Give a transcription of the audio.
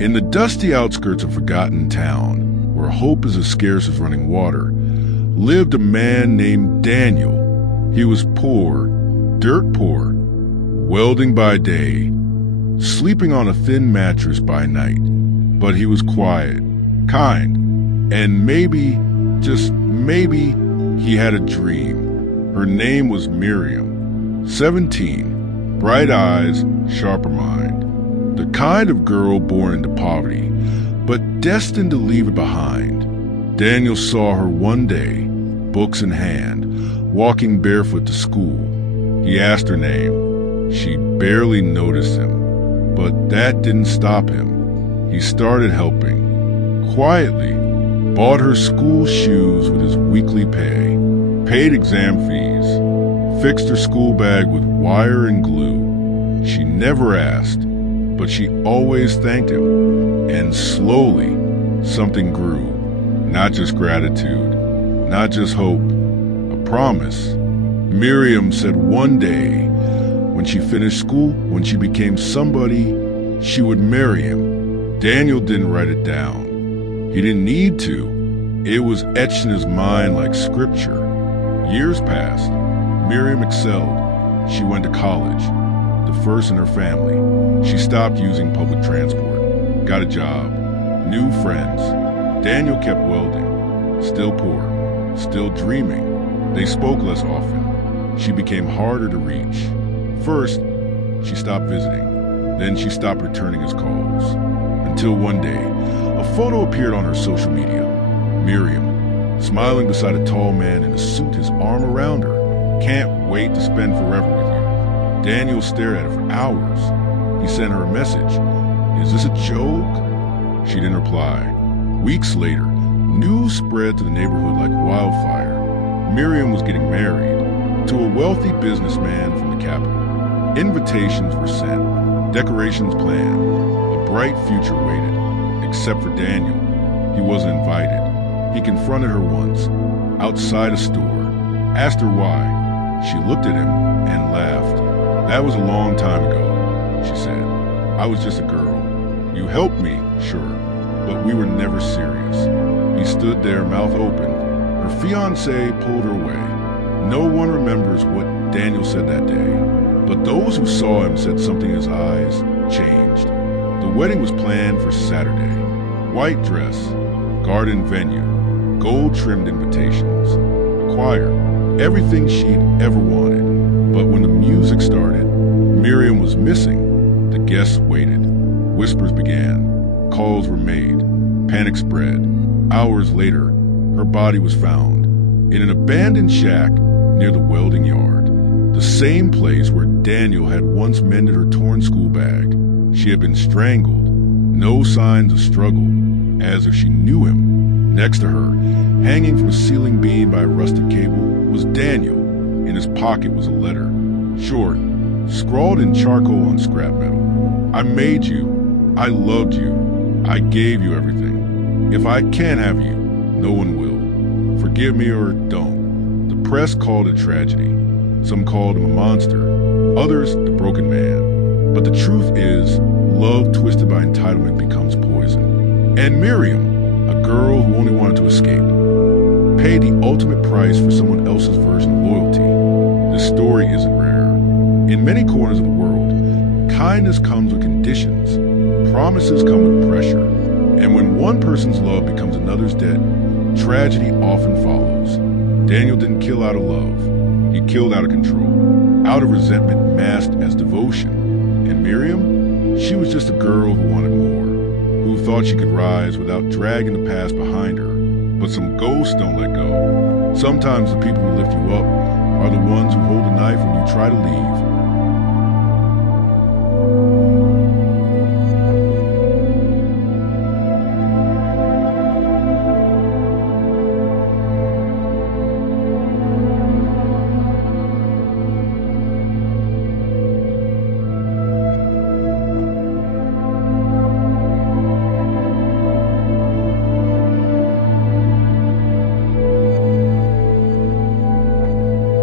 In the dusty outskirts of a forgotten town, where hope is as scarce as running water, lived a man named Daniel. He was poor, dirt poor, welding by day, sleeping on a thin mattress by night. But he was quiet, kind, and maybe, just maybe, he had a dream. Her name was Miriam, 17, bright eyes, sharper mind. The kind of girl born into poverty, but destined to leave it behind. Daniel saw her one day, books in hand, walking barefoot to school. He asked her name. She barely noticed him, but that didn't stop him. He started helping. Quietly, bought her school shoes with his weekly pay, paid exam fees, fixed her school bag with wire and glue. She never asked, but she always thanked him. And slowly, something grew. Not just gratitude, not just hope, a promise. Miriam said one day, when she finished school, when she became somebody, she would marry him. Daniel didn't write it down. He didn't need to. It was etched in his mind like scripture. Years passed. Miriam excelled. She went to college, the first in her family. She stopped using public transport, got a job, new friends. Daniel kept welding, still poor, still dreaming. They spoke less often. She became harder to reach. First, she stopped visiting. Then she stopped returning his calls. Until one day, a photo appeared on her social media. Miriam, smiling beside a tall man in a suit, his arm around her. Can't wait to spend forever with you. Daniel stared at her for hours. He sent her a message. Is this a joke? She didn't reply. Weeks later, news spread to the neighborhood like wildfire. Miriam was getting married to a wealthy businessman from the capital. Invitations were sent, decorations planned. A bright future waited, except for Daniel. He wasn't invited. He confronted her once, outside a store, asked her why. She looked at him and laughed. That was a long time ago, she said. I was just a girl. You helped me, sure, but we were never serious. He stood there, mouth open. Her fiancé pulled her away. No one remembers what Daniel said that day, but those who saw him said something in his eyes changed. The wedding was planned for Saturday. White dress, garden venue, gold-trimmed invitations, a choir, everything she'd ever wanted. But when the music started, Miriam was missing. The guests waited. Whispers began. Calls were made. Panic spread. Hours later, her body was found in an abandoned shack near the welding yard, the same place where Daniel had once mended her torn school bag. She had been strangled. No signs of struggle, as if she knew him. Next to her, hanging from a ceiling beam by a rusted cable, was Daniel. In his pocket was a letter, short, scrawled in charcoal on scrap metal. I made you. I loved you. I gave you everything. If I can't have you, no one will. Forgive me or don't. The press called it tragedy. Some called him a monster. Others, the broken man. But the truth is, love twisted by entitlement becomes poison. And Miriam, a girl who only wanted to escape, paid the ultimate price for someone else's version of loyalty. This story isn't rare. In many corners of the world, kindness comes with conditions. Promises come with pressure. And when one person's love becomes another's debt, tragedy often follows. Daniel didn't kill out of love. He killed out of control, out of resentment masked as devotion. And Miriam, she was just a girl who wanted more, who thought she could rise without dragging the past behind her. But some ghosts don't let go. Sometimes the people who lift you up are the ones who hold the knife when you try to leave.